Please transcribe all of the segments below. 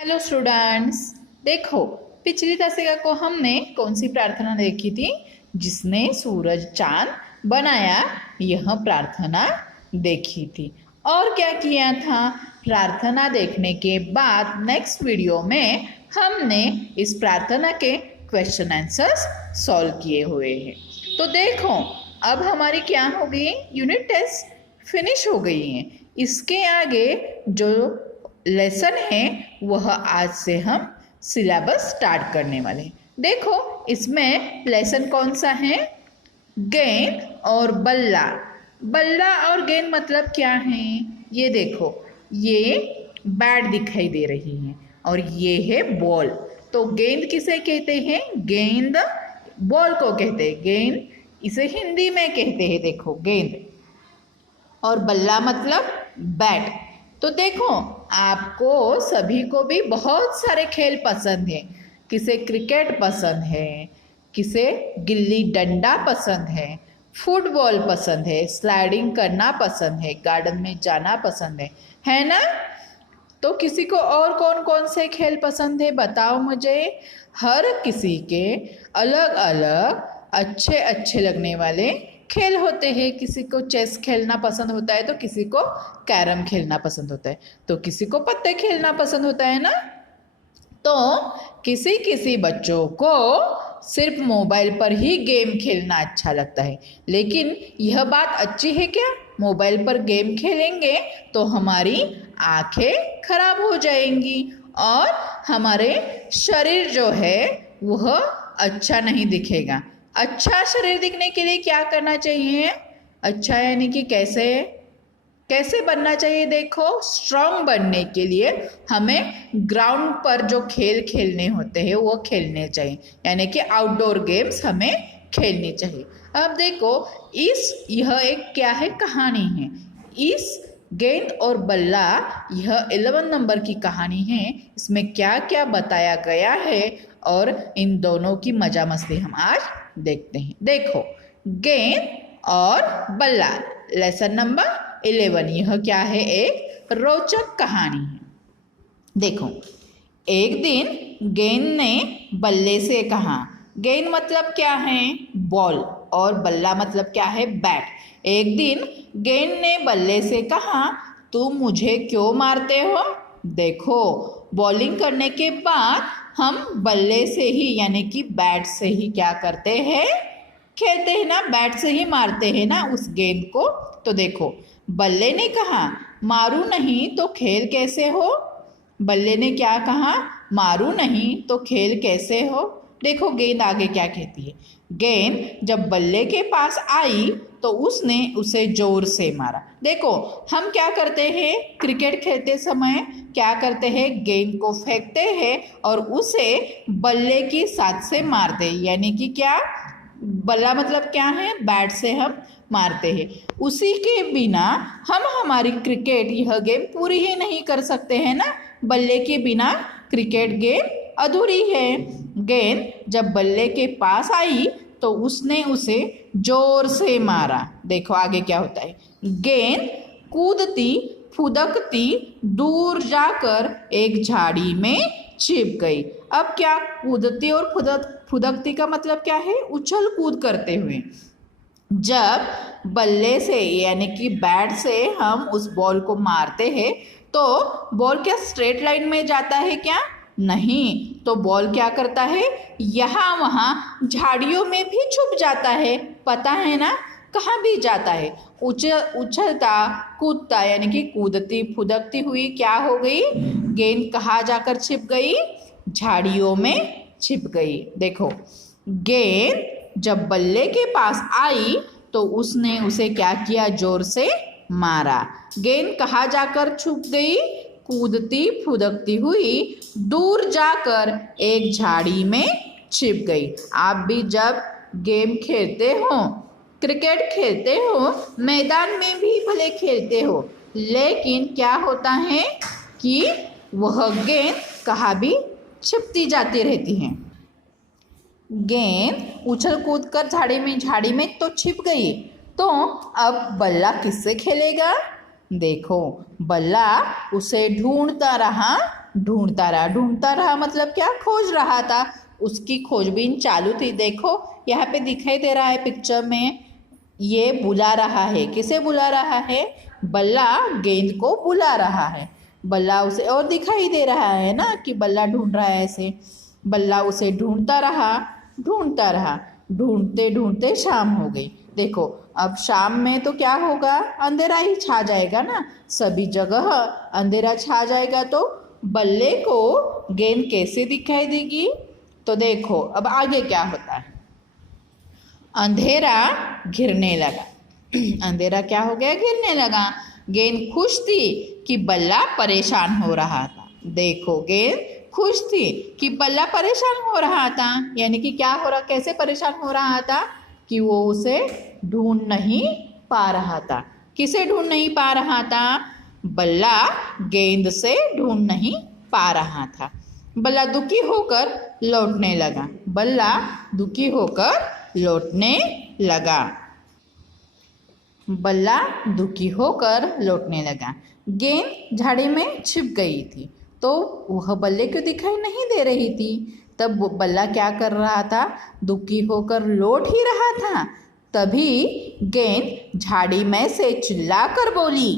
Hello students, देखो पिछली दशका को हमने कौन सी प्रार्थना देखी थी जिसने सूरज चांद बनाया। यह प्रार्थना देखी थी और क्या किया था। प्रार्थना देखने के बाद नेक्स्ट वीडियो में हमने इस प्रार्थना के क्वेश्चन आंसर्स सॉल्व किए हुए हैं। तो देखो अब हमारी क्या हो गई, यूनिट टेस्ट फिनिश हो गई है। इसके आगे जो लेसन है वह आज से हम सिलेबस स्टार्ट करने वाले हैं। देखो इसमें लेसन कौन सा है, गेंद और बल्ला। बल्ला और गेंद मतलब क्या है, ये देखो ये बैट दिखाई दे रही है और ये है बॉल। तो गेंद किसे कहते हैं, गेंद बॉल को कहते हैं, गेंद इसे हिंदी में कहते हैं, देखो गेंद। और बल्ला मतलब बैट। तो देखो आपको सभी को भी बहुत सारे खेल पसंद हैं। किसे क्रिकेट पसंद है, किसे गिल्ली डंडा पसंद है, फुटबॉल पसंद है, स्लाइडिंग करना पसंद है, गार्डन में जाना पसंद है ना। तो किसी को और कौन कौन से खेल पसंद है बताओ मुझे। हर किसी के अलग अलग अच्छे अच्छे लगने वाले खेल होते हैं। किसी को चेस खेलना पसंद होता है तो किसी को कैरम खेलना पसंद होता है, तो किसी को पत्ते खेलना पसंद होता है ना। तो किसी किसी बच्चों को सिर्फ मोबाइल पर ही गेम खेलना अच्छा लगता है। लेकिन यह बात अच्छी है क्या, मोबाइल पर गेम खेलेंगे तो हमारी आंखें खराब हो जाएंगी और हमारे शरीर जो है वह अच्छा नहीं दिखेगा। अच्छा शरीर दिखने के लिए क्या करना चाहिए, अच्छा यानी कि कैसे कैसे बनना चाहिए। देखो स्ट्रांग बनने के लिए हमें ग्राउंड पर जो खेल खेलने होते हैं वो खेलने चाहिए, यानी कि आउटडोर गेम्स हमें खेलनी चाहिए। अब देखो यह एक क्या है, कहानी है। इस गेंद और बल्ला यह 11 नंबर की कहानी है। इसमें क्या क्या बताया गया है और इन दोनों की मजा मस्ती हम आज देखते हैं। देखो गेंद और बल्ला, लेसन नंबर 11। यह क्या है, एक रोचक कहानी है। देखो एक दिन गेंद ने बल्ले से कहा, गेंद मतलब क्या है, बॉल, और बल्ला मतलब क्या है, बैट। एक दिन गेंद ने बल्ले से कहा, तुम मुझे क्यों मारते हो। देखो बॉलिंग करने के बाद हम बल्ले से ही यानी कि बैट से ही क्या करते हैं, खेलते हैं ना, बैट से ही मारते हैं ना उस गेंद को। तो देखो बल्ले ने कहा मारू नहीं तो खेल कैसे हो। बल्ले ने क्या कहा, मारू नहीं तो खेल कैसे हो। देखो गेंद आगे क्या कहती है, गेंद जब बल्ले के पास आई तो उसने उसे जोर से मारा। देखो हम क्या करते हैं, क्रिकेट खेलते समय क्या करते हैं, गेंद को फेंकते हैं और उसे बल्ले की साथ से मारते हैं, यानी कि क्या, बल्ला मतलब क्या है, बैट से हम मारते हैं। उसी के बिना हम हमारी क्रिकेट यह गेम पूरी ही नहीं कर सकते हैं ना, बल्ले के बिना क्रिकेट गेम अधूरी है। गेंद जब बल्ले के पास आई तो उसने उसे जोर से मारा। देखो आगे क्या होता है, गेंद कूदती फुदकती दूर जाकर एक झाड़ी में छिप गई। अब क्या, कूदती और फुदकती का मतलब क्या है, उछल कूद करते हुए। जब बल्ले से यानी कि बैट से हम उस बॉल को मारते हैं तो बॉल क्या स्ट्रेट लाइन में जाता है क्या, नहीं, तो बॉल क्या करता है, यहाँ वहाँ झाड़ियों में भी छुप जाता है। पता है ना कहाँ भी जाता है, उछलता कूदता यानी कि कूदती फुदकती हुई क्या हो गई, गेंद कहाँ जाकर छिप गई, झाड़ियों में छिप गई। देखो गेंद जब बल्ले के पास आई तो उसने उसे क्या किया, जोर से मारा। गेंद कहाँ जाकर छुप गई, कूदती फुदकती हुई दूर जाकर एक झाड़ी में छिप गई। आप भी जब गेम खेलते हो, क्रिकेट खेलते हो, मैदान में भी भले खेलते हो, लेकिन क्या होता है कि वह गेंद कहाँ भी छिपती जाती रहती है। गेंद उछल कूद कर झाड़ी में तो छिप गई, तो अब बल्ला किससे खेलेगा। देखो बल्ला उसे ढूंढता रहा ढूंढता रहा मतलब क्या, खोज रहा था, उसकी खोजबीन चालू थी। देखो यहाँ पे दिखाई दे रहा है पिक्चर में, ये बुला रहा है, किसे बुला रहा है, बल्ला गेंद को बुला रहा है। बल्ला उसे, और दिखाई दे रहा है ना कि बल्ला ढूंढ रहा है ऐसे। बल्ला उसे ढूंढता रहा, ढूंढते ढूंढते शाम हो गई। देखो अब शाम में तो क्या होगा, अंधेरा ही छा जाएगा ना, सभी जगह अंधेरा छा जाएगा, तो बल्ले को गेंद कैसे दिखाई देगी। तो देखो अब आगे क्या होता है, अंधेरा घिरने लगा। अंधेरा क्या हो गया, घिरने लगा। गेंद खुश थी कि बल्ला परेशान हो रहा था। देखो गेंद खुश थी कि बल्ला परेशान हो रहा था, यानी कि क्या हो रहा, कैसे परेशान हो रहा था कि वो उसे ढूंढ नहीं पा रहा था। किसे ढूंढ नहीं पा रहा था, बल्ला गेंद से ढूंढ नहीं पा रहा था। बल्ला दुखी होकर लौटने लगा। बल्ला दुखी होकर लौटने लगा। बल्ला दुखी होकर लौटने लगा। गेंद झाड़ी में छिप गई थी, तो वह बल्ले को दिखाई नहीं दे रही थी। तब बल्ला क्या कर रहा था, दुखी होकर लौट ही रहा था। तभी गेंद झाड़ी में से चिल्लाकर बोली।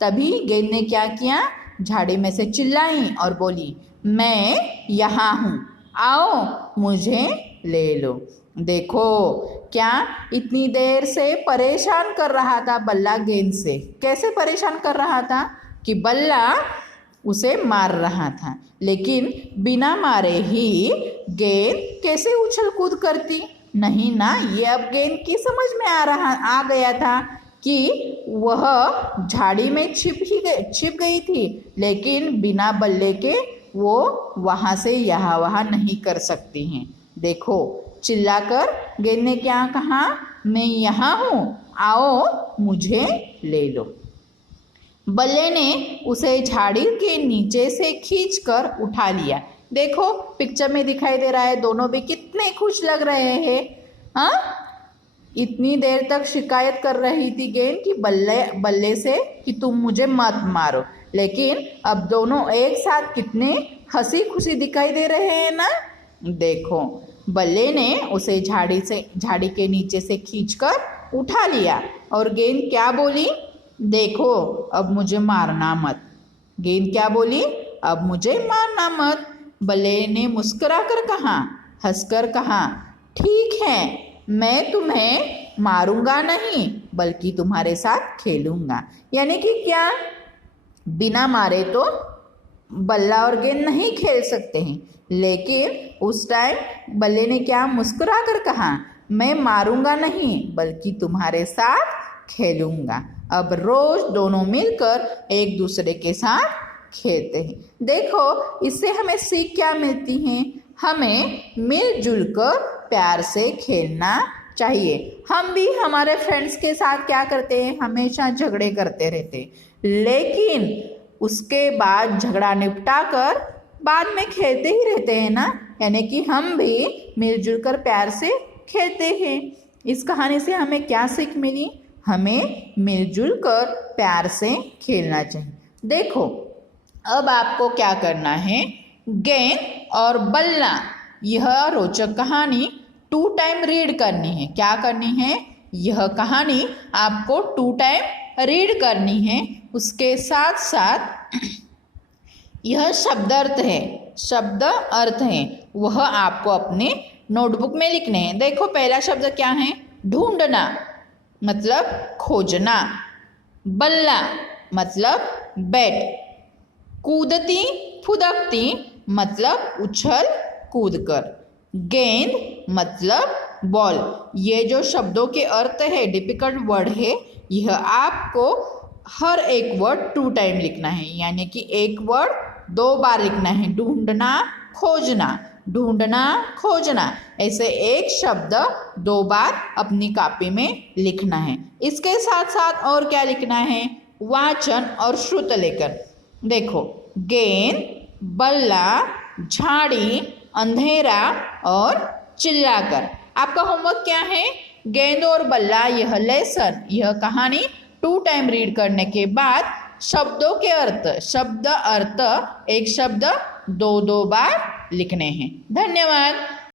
तभी गेंद ने क्या किया, झाड़ी में से चिल्लाई और बोली, मैं यहाँ हूँ, आओ मुझे ले लो। देखो क्या इतनी देर से परेशान कर रहा था बल्ला गेंद से, कैसे परेशान कर रहा था कि बल्ला उसे मार रहा था, लेकिन बिना मारे ही गेंद कैसे उछल कूद करती, नहीं ना। ये अब गेंद की समझ में आ गया था कि वह झाड़ी में छिप गई थी, लेकिन बिना बल्ले के वो वहाँ से यहाँ वहाँ नहीं कर सकती हैं। देखो चिल्लाकर गेंद ने क्या कहा, मैं यहाँ हूँ, आओ मुझे ले लो। बल्ले ने उसे झाड़ी के नीचे से खींचकर उठा लिया। देखो पिक्चर में दिखाई दे रहा है, दोनों भी कितने खुश लग रहे हैं। हाँ, इतनी देर तक शिकायत कर रही थी गेंद कि बल्ले से कि तुम मुझे मत मारो, लेकिन अब दोनों एक साथ कितने हंसी खुशी दिखाई दे रहे हैं ना। देखो बल्ले ने उसे झाड़ी के नीचे से खींचकर उठा लिया और गेंद क्या बोली, देखो अब मुझे मारना मत। गेंद क्या बोली, अब मुझे मारना मत। बल्ले ने मुस्कुराकर कहा, हंसकर कहा, ठीक है, मैं तुम्हें मारूंगा नहीं बल्कि तुम्हारे साथ खेलूंगा। यानी कि क्या, बिना मारे तो बल्ला और गेंद नहीं खेल सकते हैं, लेकिन उस टाइम बल्ले ने क्या मुस्कुरा कर कहा, मैं मारूंगा नहीं बल्कि तुम्हारे साथ खेलूंगा। अब रोज दोनों मिलकर एक दूसरे के साथ खेलते हैं। देखो इससे हमें सीख क्या मिलती है, हमें मिलजुल कर प्यार से खेलना चाहिए। हम भी हमारे फ्रेंड्स के साथ क्या करते हैं, हमेशा झगड़े करते रहते हैं, लेकिन उसके बाद झगड़ा निपटा कर बाद में खेलते ही रहते हैं ना। यानी कि हम भी मिलजुल कर प्यार से खेलते हैं। इस कहानी से हमें क्या सीख मिली, हमें मिलजुल कर प्यार से खेलना चाहिए। देखो अब आपको क्या करना है, गेंद और बल्ला, यह रोचक कहानी 2 टाइम रीड करनी है। क्या करनी है, यह कहानी आपको 2 टाइम रीड करनी है। उसके साथ साथ यह शब्द अर्थ है वह आपको अपने नोटबुक में लिखने हैं। देखो पहला शब्द क्या है, ढूंढना मतलब खोजना, बल्ला मतलब बैट, कूदती फुदकती मतलब उछल कूद कर, गेंद मतलब बॉल। ये जो शब्दों के अर्थ है, डिफिकल्ट वर्ड है, यह आपको हर एक वर्ड 2 टाइम लिखना है, यानी कि एक वर्ड 2 बार लिखना है। ढूंढना खोजना, ढूंढना खोजना, ऐसे एक शब्द 2 बार अपनी कॉपी में लिखना है। इसके साथ साथ और क्या लिखना है, वाचन और श्रुत लेकर। देखो गेंद, बल्ला, झाड़ी, अंधेरा और चिल्लाकर। आपका होमवर्क क्या है, गेंद और बल्ला, यह लेसन, यह कहानी 2 टाइम रीड करने के बाद शब्दों के अर्थ, शब्द अर्थ एक शब्द दो बार लिखने हैं। धन्यवाद।